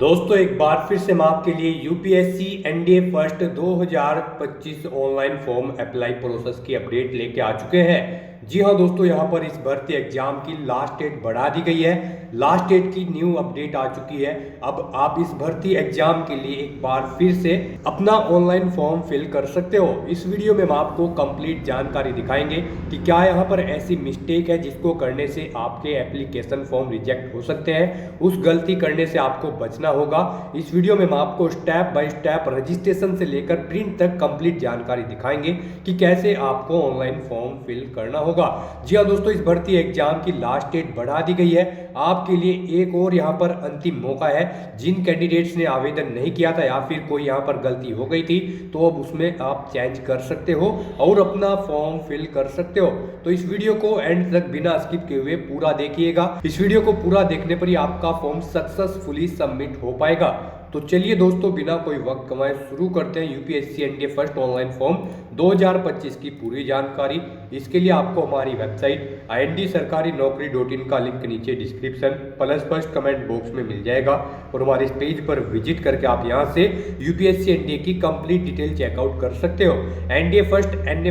दोस्तों एक बार फिर से हम आपके लिए UPSC NDA first 2025 online form apply process की अपडेट लेके आ चुके हैं। जी हाँ दोस्तों, यहाँ पर इस भर्ती एग्जाम की लास्ट डेट बढ़ा दी गई है। लास्ट डेट की न्यू अपडेट आ चुकी है। अब आप इस भर्ती एग्जाम के लिए एक बार फिर से अपना ऑनलाइन फॉर्म फिल कर सकते हो। इस वीडियो में हम आपको कंप्लीट जानकारी दिखाएंगे कि क्या यहाँ पर ऐसी मिस्टेक है जिसको करने से आपके एप्लीकेशन फॉर्म रिजेक्ट हो सकते हैं। उस गलती करने से आपको बचना होगा। इस वीडियो में हम आपको स्टेप बाय स्टेप रजिस्ट्रेशन से लेकर प्रिंट तक कंप्लीट जानकारी दिखाएंगे कि कैसे आपको ऑनलाइन फॉर्म फिल करना होगा। जी हाँ दोस्तों, इस भर्ती एग्जाम की लास्ट डेट बढ़ा दी गई है। आपके लिए एक और यहाँ पर अंतिम मौका है। जिन कैंडिडेट्स ने आवेदन नहीं किया था या फिर कोई यहाँ पर गलती हो गई थी तो अब उसमें आप चेंज कर सकते हो और अपना फॉर्म फिल कर सकते हो। तो इस वीडियो को एंड तक बिना स्किप किए हुए पूरा देखिएगा। इस वीडियो को पूरा देखने पर ही आपका फॉर्म सक्सेसफुली सबमिट हो पाएगा। तो चलिए दोस्तों, बिना कोई वक्त कमाए शुरू करते हैं UPSC NDA first online form 2025 की पूरी जानकारी। इसके लिए आपको हमारी वेबसाइट IND-सरकारी-नौकरी.in का लिंक नीचे description plus first comment box में मिल जाएगा और हमारे इस पेज पर विजिट करके आप यहां से यूपीएससी एनडीए की कंप्लीट डिटेल चेकआउट कर सकते हो। एनडीए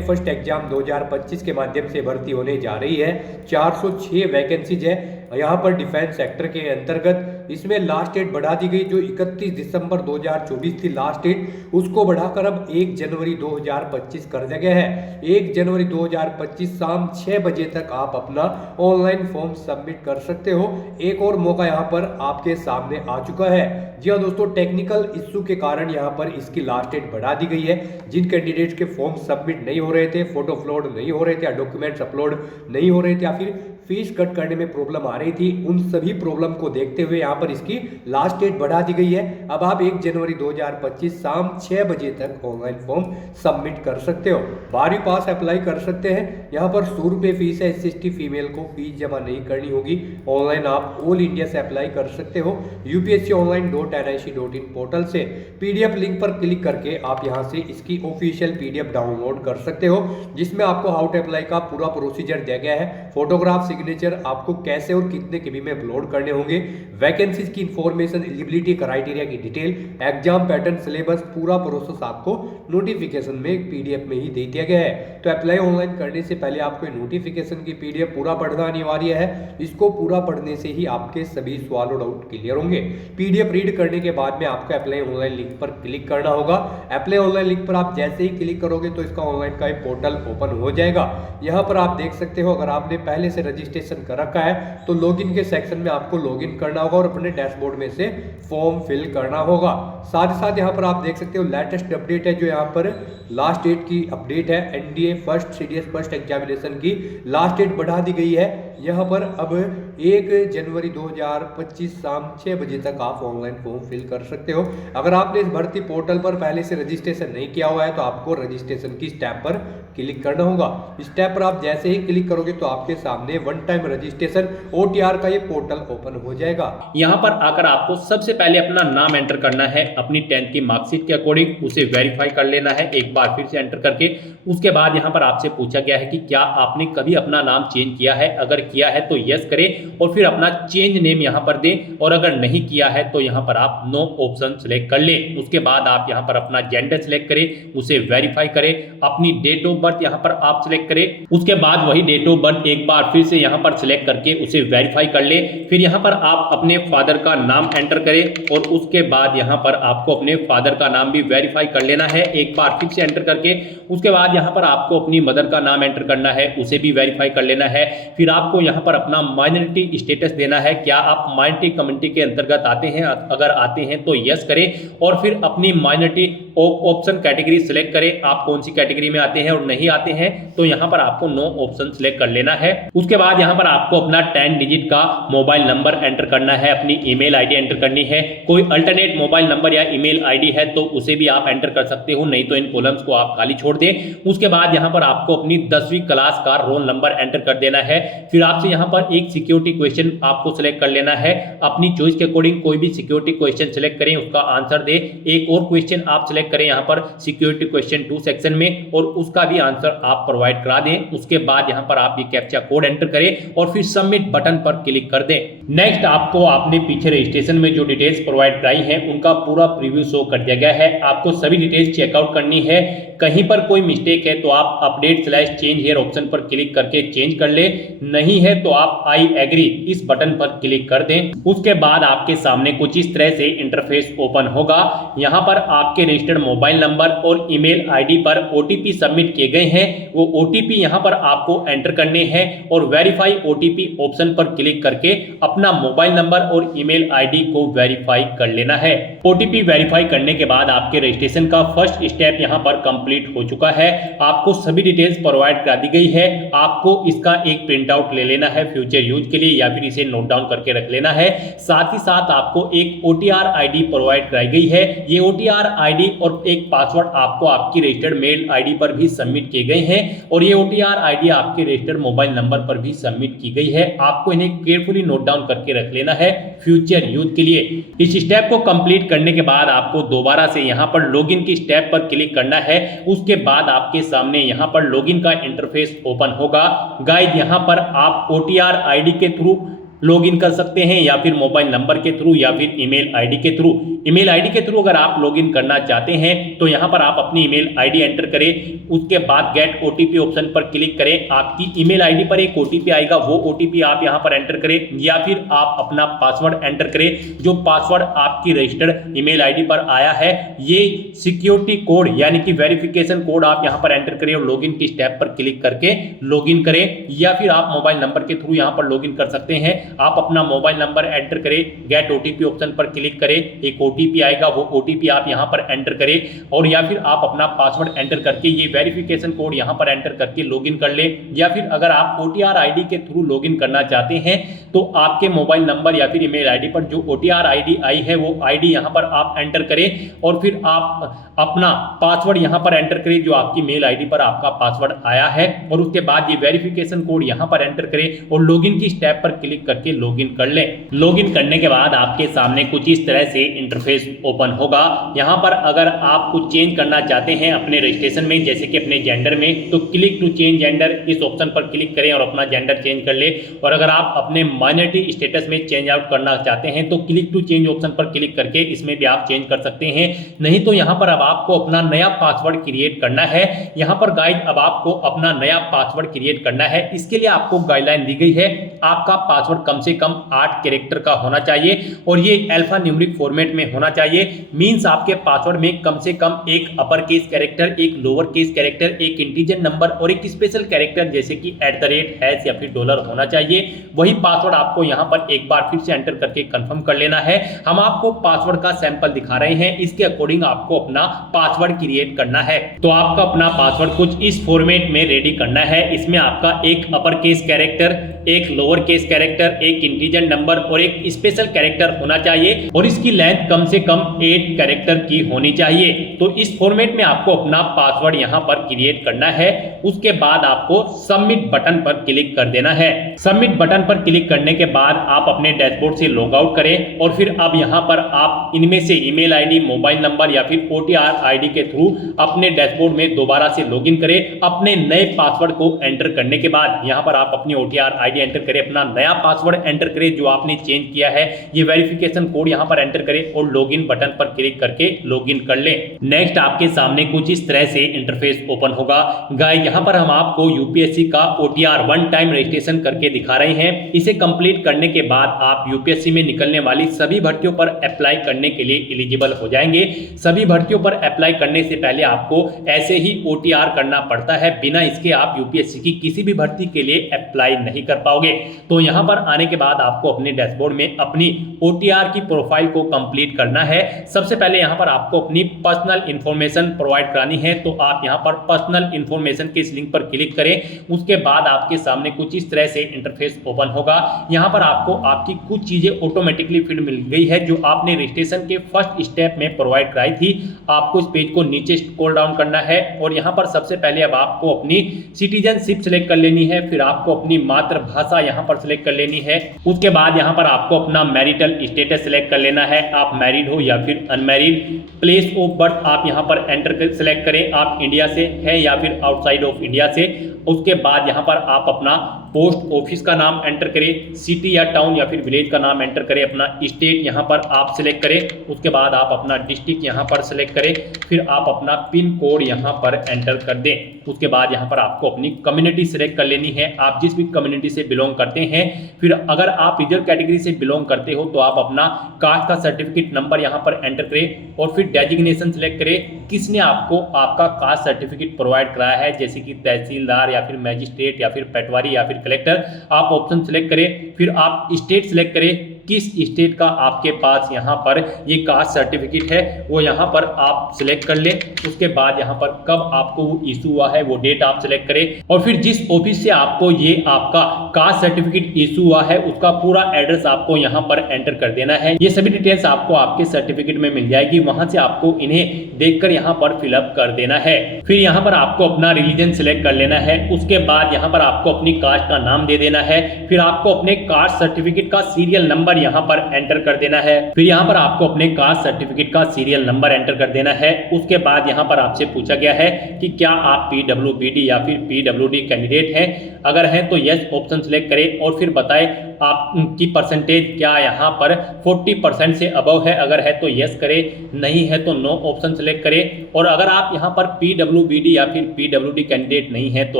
फर्स्ट एग्जाम 2025 के माध्यम से भर्ती होने जा रही है। 406 वैकेंसीज है यहाँ पर डिफेंस सेक्टर के अंतर्गत। इसमें लास्ट डेट बढ़ा दी गई। जो 31 दिसंबर 2024 थी लास्ट डेट, उसको बढ़ाकर अब 1 जनवरी 2025 कर दिया गया है। 1 जनवरी 2025 शाम 6 बजे तक आप अपना ऑनलाइन फॉर्म सबमिट कर सकते हो। एक और मौका यहाँ पर आपके सामने आ चुका है। जी हाँ दोस्तों, टेक्निकल इश्यू के कारण यहाँ पर इसकी लास्ट डेट बढ़ा दी गई है। जिन कैंडिडेट्स के फॉर्म सबमिट नहीं हो रहे थे, फोटो अपलोड नहीं हो रहे थे या डॉक्यूमेंट्स अपलोड नहीं हो रहे थे या फिर फीस कट करने में प्रॉब्लम आ रही थी, उन सभी प्रॉब्लम को देखते हुए यहाँ पर इसकी लास्ट डेट बढ़ा दी गई है। अब आप 1 जनवरी 2025 शाम 6 बजे तक ऑनलाइन फॉर्म सबमिट कर सकते हो। 12वीं पास अप्लाई कर सकते हैं। यहाँ पर 100 रुपये फीस है। SC/ST फीमेल को फीस जमा नहीं करनी होगी। ऑनलाइन आप ऑल इंडिया से अप्लाई कर सकते हो। UPSConline.nic.in पोर्टल से PDF लिंक पर क्लिक करके आप यहाँ से इसकी ऑफिशियल PDF डाउनलोड कर सकते हो, जिसमें आपको हाउ टू अप्लाई का पूरा प्रोसीजर दिया गया है। फोटोग्राफ, सिग्नेचर आपको कैसे और कितने केबी में अपलोड करने होंगे, वैकेंसीज की इंफॉर्मेशन, एलिजिबिलिटी क्राइटेरिया की डिटेल, एग्जाम पैटर्न, सिलेबस, पूरा प्रोसेस आपको नोटिफिकेशन में PDF में ही दे दिया गया है। तो अप्लाई ऑनलाइन करने से पहले आपको नोटिफिकेशन की PDF पूरा पढ़ना अनिवार्य है। इसको पूरा पढ़ने से ही आपके सभी सवाल और डाउट क्लियर होंगे। PDF रीड करने के बाद में आपको अप्लाई ऑनलाइन लिंक पर क्लिक करना होगा। अप्लाई ऑनलाइन लिंक पर आप जैसे ही क्लिक करोगे तो इसका ऑनलाइन का पोर्टल ओपन हो जाएगा। यहाँ पर आप देख सकते हो, अगर आपने पहले से रजिस्ट्रेशन कर रखा है तो लॉगिन के सेक्शन में आपको लॉगिन करना होगा और अपने डैशबोर्ड में से फॉर्म फिल करना होगा। साथ ही साथ यहाँ पर आप देख सकते हो लेटेस्ट अपडेट है, जो यहाँ पर लास्ट डेट की अपडेट है। NDA first CDS first examination की लास्ट डेट बढ़ा दी गई है। यहाँ पर अब 1 जनवरी 2025 शाम 6 बजे तक आप ऑनलाइन फॉर्म फिल कर सकते हो। अगर आपने इस भर्ती पोर्टल पर पहले से रजिस्ट्रेशन नहीं किया हुआ है तो आपको रजिस्ट्रेशन की स्टेप पर क्लिक करना होगा। स्टेप पर आप जैसे ही क्लिक करोगे तो आपके सामने वन टाइम रजिस्ट्रेशन OTR का ये पोर्टल ओपन हो जाएगा। यहाँ पर आकर आपको सबसे पहले अपना नाम एंटर करना है। अपनी 10th की मार्कशीट के अकॉर्डिंग उसे वेरीफाई कर लेना है एक बार फिर से एंटर करके। उसके बाद यहाँ पर आपसे पूछा गया है कि क्या आपने कभी अपना नाम चेंज किया है। अगर किया है तो यस करें और फिर अपना चेंज नेम यहाँ पर दें, और अगर नहीं किया है तो यहाँ पर आप नो ऑप्शन सिलेक्ट कर लें। उसके बाद आप यहाँ पर अपना जेंडर सिलेक्ट करें, उसे वेरीफाई करें। अपनी डेट ऑफ बर्थ यहाँ पर आप सिलेक्ट करें। उसके बाद वही डेट ऑफ बर्थ एक बार फिर से यहाँ पर सिलेक्ट करके उसे वेरीफाई कर लें। फिर यहाँ पर आप अपने फादर का नाम एंटर करें और उसके बाद यहाँ पर आपको अपने फादर का नाम भी वेरीफाई कर लेना है एक बार फिर से एंटर करके। उसके बाद यहाँ पर आपको अपनी मदर का नाम एंटर करना है, उसे भी वेरीफाई कर लेना है। फिर आपको यहाँ पर अपना माइनॉरिटी स्टेटस देना है। क्या आप माइनॉरिटी कम्युनिटी के अंतर्गत आते हैं, अगर आते हैं तो यस करें और फिर अपनी माइनॉरिटी ऑप्शन कैटेगरी सिलेक्ट करें। आप कौन सी कैटेगरी में आते हैं और नहीं आते हैं तो यहाँ पर आपको नो ऑप्शन सिलेक्ट कर लेना है। उसके बाद यहाँ पर आपको अपना 10 डिजिट का मोबाइल नंबर एंटर करना है, अपनी ईमेल आईडी एंटर करनी है। कोई अल्टरनेट मोबाइल नंबर या ईमेल आईडी है तो उसे भी आप एंटर कर सकते हो, नहीं तो इन कॉलम्स को आप खाली छोड़ दें। उसके बाद यहाँ पर आपको अपनी 10वीं क्लास का रोल नंबर एंटर कर देना है। फिर आपसे यहाँ पर एक सिक्योरिटी क्वेश्चन आपको सिलेक्ट कर लेना है। अपनी चॉइस के अकॉर्डिंग कोई भी सिक्योरिटी क्वेश्चन सिलेक्ट करें, उसका आंसर दे। एक और क्वेश्चन आप सिलेक्ट करें यहाँ पर सिक्योरिटी क्वेश्चन 2 सेक्शन में और उसका भी आंसर आप प्रोवाइड करा दें। उसके बाद यहाँ पर आप ये कैप्चा कोड एंटर करें और फिर सबमिट बटन पर क्लिक कर दें। नेक्स्ट आपको आपने पीछे रजिस्ट्रेशन में जो डिटेल्स प्रोवाइड कराई हैं उनका पूरा प्रीव्यू शो कर दिया गया है। आपको सभी डिटेल्स चेकआउट करनी है। कहीं पर कोई मिस्टेक है तो आप अपडेट/चेंज हियर ऑप्शन पर क्लिक करके चेंज कर ले, नहीं है तो आप आई एग्री इस बटन पर क्लिक कर दें। उसके बाद आपके सामने कुछ इस तरह से इंटरफेस ओपन होगा। यहाँ पर आपके रजिस्टर्ड मोबाइल नंबर और ईमेल आईडी पर ओटीपी सबमिट किए गए हैं, वो ओटीपी यहाँ पर आपको एंटर करने हैं और वेरीफाई ओटीपी ऑप्शन पर क्लिक करके अपना मोबाइल नंबर और ईमेल आईडी को वेरीफाई कर लेना है। ओटीपी वेरीफाई करने के बाद आपके रजिस्ट्रेशन का फर्स्ट स्टेप यहाँ पर कंप्लीट हो चुका है। आपको सभी डिटेल्स प्रोवाइड करा दी गई है। आपको इसका एक प्रिंट आउट ले लेना है फ्यूचर यूज के लिए, या फिर इसे नोट डाउन करके रख लेना है। साथ ही साथ आपको एक ओटीआर आईडी प्रोवाइड कराई गई है। ये ओटीआर आईडी और एक पासवर्ड आपको आपकी रजिस्टर्ड मेल आईडी पर भी सबमिट किए गए हैं और ये ओटीआर आईडी आपके रजिस्टर्ड मोबाइल नंबर पर भी सबमिट की गई है। आपको इन्हें केयरफुली नोट डाउन करके रख लेना है फ्यूचर यूज के लिए। इस स्टेप को कंप्लीट करने के बाद आपको दोबारा से यहाँ पर लॉगिन की स्टेप पर क्लिक करना है। उसके बाद आपके सामने यहाँ पर लॉगिन का इंटरफेस ओपन होगा। गाइस, यहाँ पर आप ओटीआर आईडी के थ्रू लॉगिन कर सकते हैं या फिर मोबाइल नंबर के थ्रू या फिर ईमेल आईडी के थ्रू। ईमेल आईडी के थ्रू अगर आप लॉगिन करना चाहते हैं तो यहाँ पर आप अपनी ईमेल आईडी एंटर करें। उसके बाद गेट ओटीपी ऑप्शन पर क्लिक करें। आपकी ईमेल आईडी पर एक ओटीपी आएगा, वो ओटीपी आप यहाँ पर एंटर करें या फिर आप अपना पासवर्ड एंटर करें। जो पासवर्ड आपकी रजिस्टर्ड ईमेल आईडी पर आया है, ये सिक्योरिटी कोड यानी कि वेरिफिकेशन कोड आप यहाँ पर एंटर करें और लॉगिन की स्टेप पर क्लिक करके लॉगिन करें, या फिर आप मोबाइल नंबर के थ्रू यहाँ पर लॉगिन कर सकते हैं। आप अपना मोबाइल नंबर एंटर करें, गेट ओटीपी ऑप्शन पर क्लिक करें, एक ओटीपी आएगा, वो ओटीपी आप यहां पर एंटर करें और या फिर आप अपना पासवर्ड एंटर करके ये वेरिफिकेशन कोड यहां पर एंटर करके लॉगिन कर ले। या फिर अगर आप ओटीआर आईडी के थ्रू लॉगिन करना चाहते हैं तो आपके मोबाइल नंबर या फिर ईमेल आईडी पर जो ओटीआर आईडी आई है वो आईडी यहां पर आप एंटर करें और फिर आप अपना पासवर्ड यहां पर एंटर करें जो आपकी मेल आईडी पर आपका पासवर्ड आया है और उसके बाद ये वेरिफिकेशन कोड यहां पर एंटर करें और लॉगिन की स्टेप पर क्लिक करके लॉगिन कर लें। लॉगिन करने के बाद आपके सामने कुछ इस तरह से इंटरफेस ओपन होगा। यहां पर अगर आप कुछ चेंज करना चाहते हैं अपने रजिस्ट्रेशन में, जैसे कि अपने जेंडर में, तो क्लिक टू चेंज जेंडर इस ऑप्शन पर क्लिक करें और अपना जेंडर चेंज कर ले। और अगर आप अपने माइनॉरिटी स्टेटस में चेंज आउट करना चाहते हैं तो क्लिक टू चेंज ऑप्शन पर क्लिक करके इसमें भी आप चेंज कर सकते हैं। नहीं तो यहां पर अब आपको अपना नया पासवर्ड क्रिएट करना है। यहां पर गाइड अब आपको अपना नया पासवर्ड क्रिएट करना है। इसके लिए आपको गाइडलाइन दी गई है। आपका पासवर्ड कम से कम 8 कैरेक्टर का होना चाहिए और ये अल्फा न्यूमेरिक फॉर्मेट में होना चाहिए। मींस आपके पासवर्ड में कम से कम एक अपर केस कैरेक्टर, एक लोअर केस कैरेक्टर, एक इंटीजर नंबर और एक स्पेशल कैरेक्टर जैसे कि @ या फिर डॉलर होना चाहिए। वही पासवर्ड आपको यहां पर एक बार फिर से एंटर करके कंफर्म कर लेना है। हम आपको पासवर्ड का सैंपल दिखा रहे हैं, इसके अकॉर्डिंग आपको अपना पासवर्ड क्रिएट करना है। तो आपका अपना पासवर्ड कुछ इस फॉर्मेट में रेडी करना है। इसमें आपका एक अपर केस कैरेक्टर, एक लोअर केस कैरेक्टर, एक इंटीजर नंबर और एक स्पेशल कैरेक्टर होना चाहिए और इसकी लेंथ कम से कम 8 कैरेक्टर की होनी चाहिए। तो इस फॉर्मेट में आपको अपना पासवर्ड यहां पर क्रिएट करना है। उसके बाद आपको सबमिट बटन पर क्लिक कर देना है। सबमिट बटन पर क्लिक करने के बाद आप अपने डैशबोर्ड से लॉग आउट करें और फिर अब यहां पर आप इनमें से ईमेल आईडी, मोबाइल नंबर या फिर ओटीआर आईडी के थ्रू अपने डैशबोर्ड में दोबारा से लॉगिन करें। अपने नए पासवर्ड को एंटर करने के बाद यहां पर आप अपनी ओटीआर आईडी एंटर करें, अपना नया पासवर्ड एंटर करें जो आपने चेंज किया है, ये वेरिफिकेशन कोड यहां पर एंटर करें और लॉगिन बटन पर क्लिक करके लॉगिन कर लें। नेक्स्ट आपके सामने कुछ इस तरह से इंटरफेस ओपन होगा। गाइस, यहां पर हम आपको यूपीएससी का ओटीआर वन टाइम रजिस्ट्रेशन करके दिखा रहे हैं। इसे कंप्लीट करने के बाद आप यूपीएससी में निकलने वाली सभी भर्तियों पर अप्लाई करने के लिए एलिजिबल हो जाएंगे। सभी भर्तियों पर अप्लाई करने से पहले आपको ऐसे ही ओटीआर करना पड़ता है, बिना इसके आप यूपीएससी की किसी भी भर्ती के लिए अप्लाई नहीं कर पाओगे। तो यहां पर आने के बाद आपको अपने डैशबोर्ड में अपनी ओटीआर की प्रोफाइल को कंप्लीट करना है। सबसे पहले यहां पर आपको अपनी पर्सनल इंफॉर्मेशन प्रोवाइड करानी है, तो आप यहां पर पर्सनल इंफॉर्मेशन के इस लिंक पर क्लिक करें। उसके बाद आपके सामने कुछ इस तरह से इंटरफेस ओपन होगा। यहां पर आपको आपकी कुछ चीजें ऑटोमेटिकली फिल मिल गई है जो आपने रजिस्ट्रेशन के फर्स्ट स्टेप में प्रोवाइड कराई थी। आपको इस पेज को नीचे स्क्रॉल डाउन करना है और यहां पर सबसे पहले अब आपको अपनी सिटीजनशिप सेलेक्ट कर लेनी है, फिर आपको अपनी मातृभाषा यहां पर सेलेक्ट कर लेनी है। उसके बाद यहां पर आपको अपना मैरिटल स्टेटस सेलेक्ट कर लेना है, आप मैरिड हो या फिर अनमैरिड। प्लेस ऑफ बर्थ आप यहां पर एंटर सेलेक्ट करें, आप इंडिया से है या फिर आउटसाइड ऑफ इंडिया से। उसके बाद यहां पर आप अपना पोस्ट ऑफिस का नाम एंटर करें, सिटी या टाउन या फिर विलेज का नाम एंटर करें, अपना स्टेट यहाँ पर आप सिलेक्ट करें, उसके बाद आप अपना डिस्ट्रिक्ट यहाँ पर सिलेक्ट करें, फिर आप अपना पिन कोड यहाँ पर एंटर कर दें। उसके बाद यहाँ पर आपको अपनी कम्युनिटी सिलेक्ट कर लेनी है, आप जिस भी कम्युनिटी से बिलोंग करते हैं। फिर अगर आप रिजर्व कैटेगरी से बिलोंग करते हो तो आप अपना कास्ट का सर्टिफिकेट नंबर यहाँ पर एंटर करें और फिर डेजिग्नेशन सिलेक्ट करें, किसने आपको आपका कास्ट सर्टिफिकेट प्रोवाइड कराया है, जैसे कि तहसीलदार या फिर मैजिस्ट्रेट या फिर पटवारी या फिर कलेक्टर। आप ऑप्शन सिलेक्ट करें, फिर आप स्टेट सिलेक्ट करें, किस स्टेट का आपके पास यहाँ पर ये कास्ट सर्टिफिकेट है वो यहाँ पर आप सिलेक्ट कर लें। उसके बाद यहाँ पर कब आपको वो इशू हुआ है वो डेट आप सिलेक्ट करें और फिर जिस ऑफिस से आपको ये आपका कास्ट सर्टिफिकेट इशू हुआ है उसका पूरा एड्रेस आपको यहाँ पर एंटर कर देना है। ये सभी डिटेल्स आपको आपके सर्टिफिकेट में मिल जाएगी, वहां से आपको इन्हें देखकर यहाँ पर फिलअप कर देना है। फिर यहाँ पर आपको अपना रिलीजन सिलेक्ट कर लेना है, उसके बाद यहाँ पर आपको अपनी कास्ट का नाम दे देना है, फिर आपको अपने कास्ट सर्टिफिकेट का सीरियल नंबर यहाँ पर एंटर कर देना है। फिर यहाँ पर आपको अपने कास्ट सर्टिफिकेट का सीरियल नंबर एंटर कर देना है। उसके बाद यहाँ पर आपसे पूछा गया है कि क्या आप PWBD या फिर PWD कैंडिडेट हैं, अगर हैं तो यस ऑप्शन सिलेक्ट करें और फिर बताएं आपकी परसेंटेज क्या यहाँ पर 40% से अबव है, अगर है तो यस करें, नहीं है तो नो ऑप्शन सिलेक्ट करें। और अगर आप यहाँ पर PWBD या फिर PWD कैंडिडेट नहीं है तो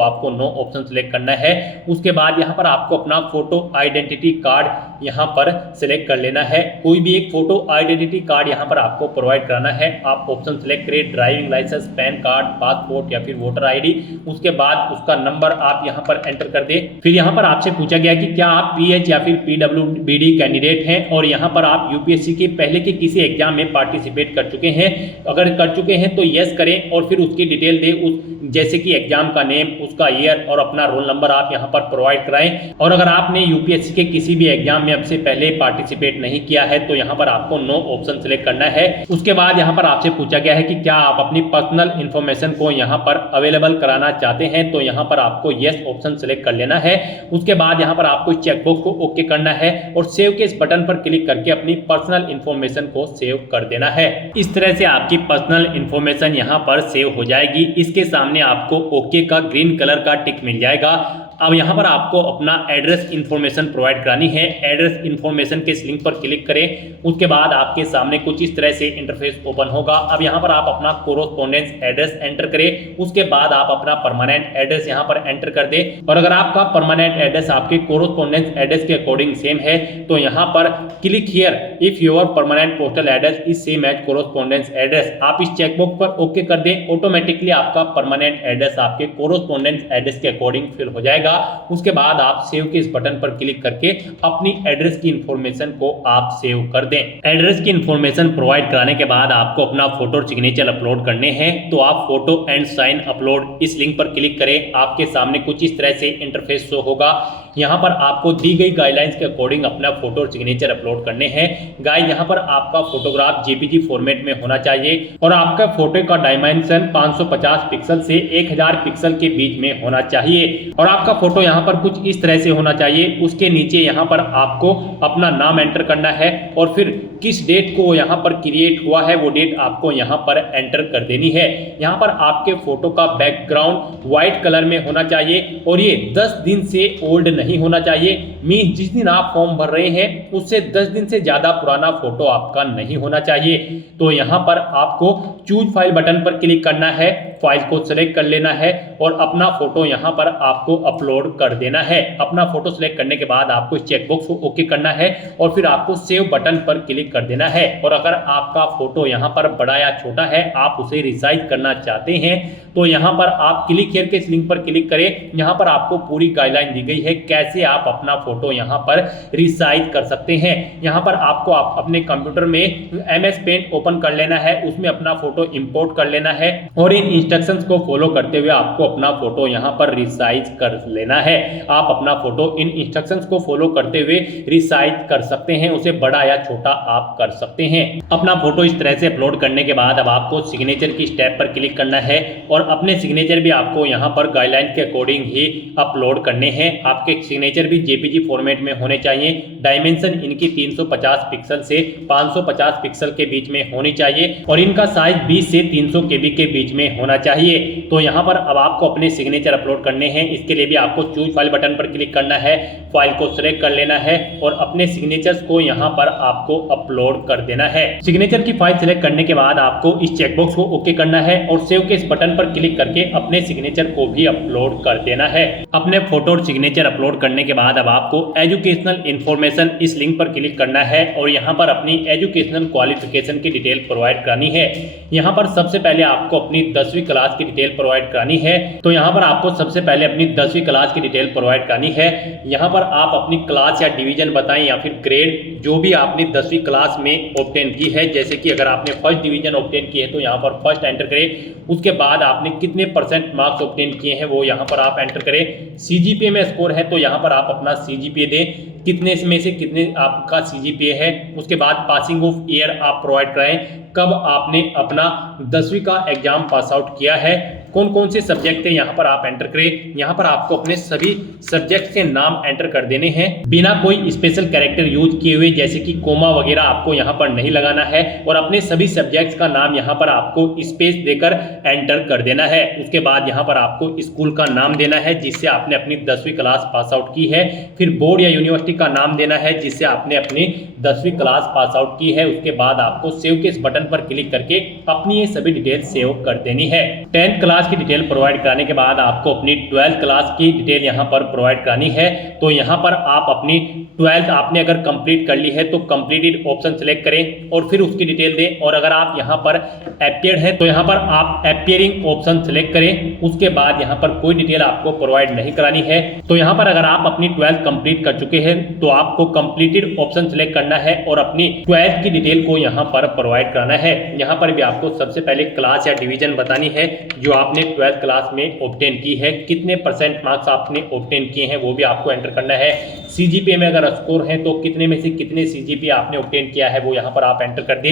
आपको नो ऑप्शन सिलेक्ट करना है। उसके बाद यहाँ पर आपको अपना फोटो आइडेंटिटी कार्ड यहाँ पर सिलेक्ट कर लेना है, कोई भी एक फोटो आइडेंटिटी कार्ड यहाँ पर आपको प्रोवाइड कराना है। आप ऑप्शन सिलेक्ट करें, driving licence, PAN card, passport या फिर वोटर ID। उसके बाद उसका नंबर आप यहाँ पर एंटर कर दें। फिर यहाँ पर आपसे पूछा गया कि क्या आप PH या फिर PWBD कैंडिडेट हैं और यहाँ पर आप UPSC के पहले के किसी एग्जाम में पार्टिसिपेट कर चुके हैं, अगर कर चुके हैं तो यस करें और फिर उसकी डिटेल दें, उस जैसे कि एग्जाम का नेम, उसका ईयर और अपना रोल नंबर आप यहाँ पर प्रोवाइड कराएं। और अगर आपने UPSC के किसी भी एग्जाम में अब से पहले पार्टिसिपेट नहीं किया है तो यहाँ पर आपको नो ऑप्शन सिलेक्ट करना है। उसके बाद यहाँ पर आपसे पूछा गया है कि क्या आप अपनी पर्सनल इंफॉर्मेशन को यहाँ पर अवेलेबल कराना चाहते हैं, तो यहाँ पर आपको यस ऑप्शन सिलेक्ट कर लेना है। उसके बाद यहाँ पर आपको चेकबॉक्स को ओके करना है और सेव के इस बटन पर क्लिक करके अपनी पर्सनल इंफॉर्मेशन को सेव कर देना है। इस तरह से आपकी पर्सनल इंफॉर्मेशन यहाँ पर सेव हो जाएगी। इसके सामने आपको ओके का ग्रीन कलर का टिक मिल जाएगा। अब यहाँ पर आपको अपना एड्रेस इंफॉर्मेशन प्रोवाइड करानी है। एड्रेस इंफॉर्मेशन के इस लिंक पर क्लिक करें, उसके बाद आपके सामने कुछ इस तरह से इंटरफेस ओपन होगा। अब यहाँ पर आप अपना कोरोस्पोंडेंस एड्रेस एंटर करें, उसके बाद आप अपना परमानेंट एड्रेस यहाँ पर एंटर कर दें। और अगर आपका परमानेंट एड्रेस आपके कोरोस्पोंडेंस एड्रेस के अकॉर्डिंग सेम है तो यहाँ पर click here if your permanent postal address is same as correspondence address, आप इस चेकबॉक्स पर ओके कर दें। ऑटोमेटिकली आपका परमानेंट एड्रेस आपके कोरोस्पोंडेंस एड्रेस के अकॉर्डिंग फिल हो जाएगा। उसके बाद आप सेव के इस बटन पर क्लिक करके अपनी एड्रेस की इंफॉर्मेशन को आप सेव कर दें। एड्रेस की इंफॉर्मेशन प्रोवाइड कराने के बाद आपको अपना फोटो और सिग्नेचर अपलोड करने हैं, तो आप फोटो एंड साइन अपलोड इस लिंक पर क्लिक करें। आपके सामने कुछ इस तरह से इंटरफेस शो होगा। यहाँ पर आपको दी गई गाइडलाइंस के अकॉर्डिंग अपना फोटो और सिग्नेचर अपलोड करने हैं। गाइस यहाँ पर आपका फोटोग्राफ JPG फॉर्मेट में होना चाहिए और आपका फोटो का डायमेंशन 550 पिक्सल से 1000 पिक्सल के बीच में होना चाहिए और आपका फोटो यहाँ पर कुछ इस तरह से होना चाहिए। उसके नीचे यहाँ पर आपको अपना नाम एंटर करना है और फिर किस डेट को यहाँ पर क्रिएट हुआ है वो डेट आपको यहाँ पर एंटर कर देनी है। यहाँ पर आपके फोटो का बैकग्राउंड व्हाइट कलर में होना चाहिए और ये 10 दिन से ओल्ड नहीं होना चाहिए। मींस जिस दिन आप फॉर्म भर रहे हैं उससे 10 दिन से ज्यादा पुराना फोटो आपका नहीं होना चाहिए। तो यहाँ पर आपको चूज फाइल बटन पर क्लिक करना है, फाइल को सिलेक्ट कर लेना है और अपना फोटो यहाँ पर आपको अपलोड कर देना है। अपना फोटो सिलेक्ट करने के बाद आपको इस चेकबॉक्स को ओके करना है और फिर आपको सेव बटन पर क्लिक कर देना है। और अगर आपका फोटो यहाँ पर बड़ा या छोटा है, आप उसे रिसाइज करना चाहते हैं तो यहाँ पर आप क्लिक हियर के इस लिंक पर क्लिक करें। यहाँ पर आपको पूरी गाइडलाइन दी गई है कैसे आप अपना फोटो यहाँ पर रिसाइज कर सकते हैं। यहाँ पर आपको अपने कंप्यूटर में MS पेंट ओपन कर लेना है, उसमें अपना फोटो इंपोर्ट कर लेना है और इन इंस्ट्रक्शंस को फॉलो करते हुए आपको अपना फोटो यहाँ पर रिसाइज कर लेना है। आप अपना फोटो इन इंस्ट्रक्शंस को फॉलो करते हुए रिसाइज कर सकते हैं, उसे बड़ा या छोटा आप कर सकते हैं। अपना फोटो इस तरह से अपलोड करने के बाद अब आपको सिग्नेचर की स्टेप पर क्लिक करना है और अपने सिग्नेचर भी आपको यहाँ पर गाइडलाइन के अकॉर्डिंग ही अपलोड करने हैं। आपके सिग्नेचर भी JPG फॉर्मेट में होने चाहिए। डायमेंशन इनकी 350 पिक्सल से 550 पिक्सल के बीच में होनी चाहिए और इनका साइज 20 से 300 KB के बीच में होना चाहिए। तो यहाँ पर अब आपको अपने सिग्नेचर अपलोड करने हैं। इसके लिए भी आपको चूज फाइल बटन पर क्लिक करना है, फाइल को सिलेक्ट कर लेना है और अपने सिग्नेचर्स को यहाँ पर आपको अपलोड कर देना है। सिग्नेचर की फाइल सिलेक्ट करने के बाद आपको इस चेकबॉक्स को ओके करना है और सेव के इस बटन पर क्लिक करके अपने सिग्नेचर को भी अपलोड कर देना है। अपने फोटो और सिग्नेचर अपलोड करने के बाद अब आपको एजुकेशनल इंफॉर्मेशन इस लिंक पर क्लिक करना है और यहाँ पर अपनी एजुकेशनल क्वालिफिकेशन की डिटेल प्रोवाइड करानी है। यहाँ पर सबसे पहले आपको अपनी 10वीं क्लास की डिटेल प्रोवाइड करानी है। तो यहाँ पर आपको सबसे पहले अपनी 10वीं क्लास की डिटेल प्रोवाइड करानी है। यहाँ पर आप अपनी क्लास या डिवीजन बताएं या फिर ग्रेड जो भी आपने 10वीं क्लास में ऑब्टेन की है। जैसे कि अगर आपने फर्स्ट डिवीजन ऑब्टेन की है तो यहाँ पर फर्स्ट एंटर करें। उसके बाद आपने कितने % मार्क्स ऑब्टेन किए हैं वो यहाँ पर आप एंटर करें। सीजीपीए में स्कोर है तो यहाँ पर आप अपना सीजीपीए दें, कितने में से कितने आपका सीजीपीए है। उसके बाद पासिंग ऑफ ईयर आप प्रोवाइड कराएं, कब आपने अपना 10वीं का एग्जाम पास आउट किया है, कौन कौन से सब्जेक्ट थे यहाँ पर आप एंटर करें। यहाँ पर आपको अपने सभी सब्जेक्ट के नाम एंटर कर देने हैं बिना कोई स्पेशल कैरेक्टर यूज किए हुए, जैसे कि कोमा वगैरह आपको यहाँ पर नहीं लगाना है। और अपने सभी सब्जेक्ट्स का नाम यहाँ पर आपको स्पेस देकर एंटर कर देना है। उसके बाद यहाँ पर आपको स्कूल का नाम देना है जिससे आपने अपनी 10वीं क्लास पास आउट की है। फिर बोर्ड या यूनिवर्सिटी का नाम देना है जिससे आपने अपनी 10वीं क्लास पास आउट की है। उसके बाद आपको सेव के इस बटन पर क्लिक करके अपनी ये सभी डिटेल सेव कर देनी है। 10th क्लास की डिटेल प्रोवाइड कराने के बाद आपको अपनी 12th क्लास की डिटेल यहाँ पर प्रोवाइड करानी है। तो यहाँ पर आप अपनी 12th आपने अगर कंप्लीट कर ली है तो कंप्लीटेड ऑप्शन सेलेक्ट करें और फिर उसकी डिटेल दें। और अगर आप यहाँ पर अपियर्ड है तो यहाँ पर आप अपियरिंग ऑप्शन सेलेक्ट करें। उसके बाद यहाँ पर कोई डिटेल आपको प्रोवाइड नहीं करानी है। तो यहाँ पर अगर आप अपनी 12th कंप्लीट कर चुके हैं तो आपको कंप्लीटेड ऑप्शन सेलेक्ट करना है और अपनी 12th की डिटेल को यहाँ पर प्रोवाइड कराना है। यहाँ पर भी आपको सबसे पहले क्लास या डिवीजन बतानी है जो आपने 12th क्लास में ऑब्टेन की है, कितने % मार्क्स आपने ऑब्टेन किए हैं वो भी आपको एंटर करना है। सीजीपीए में अगर स्कोर है तो कितने में से कितने सीजीपीए आपने ऑब्टेन किया है वो यहाँ पर आप एंटर कर दे।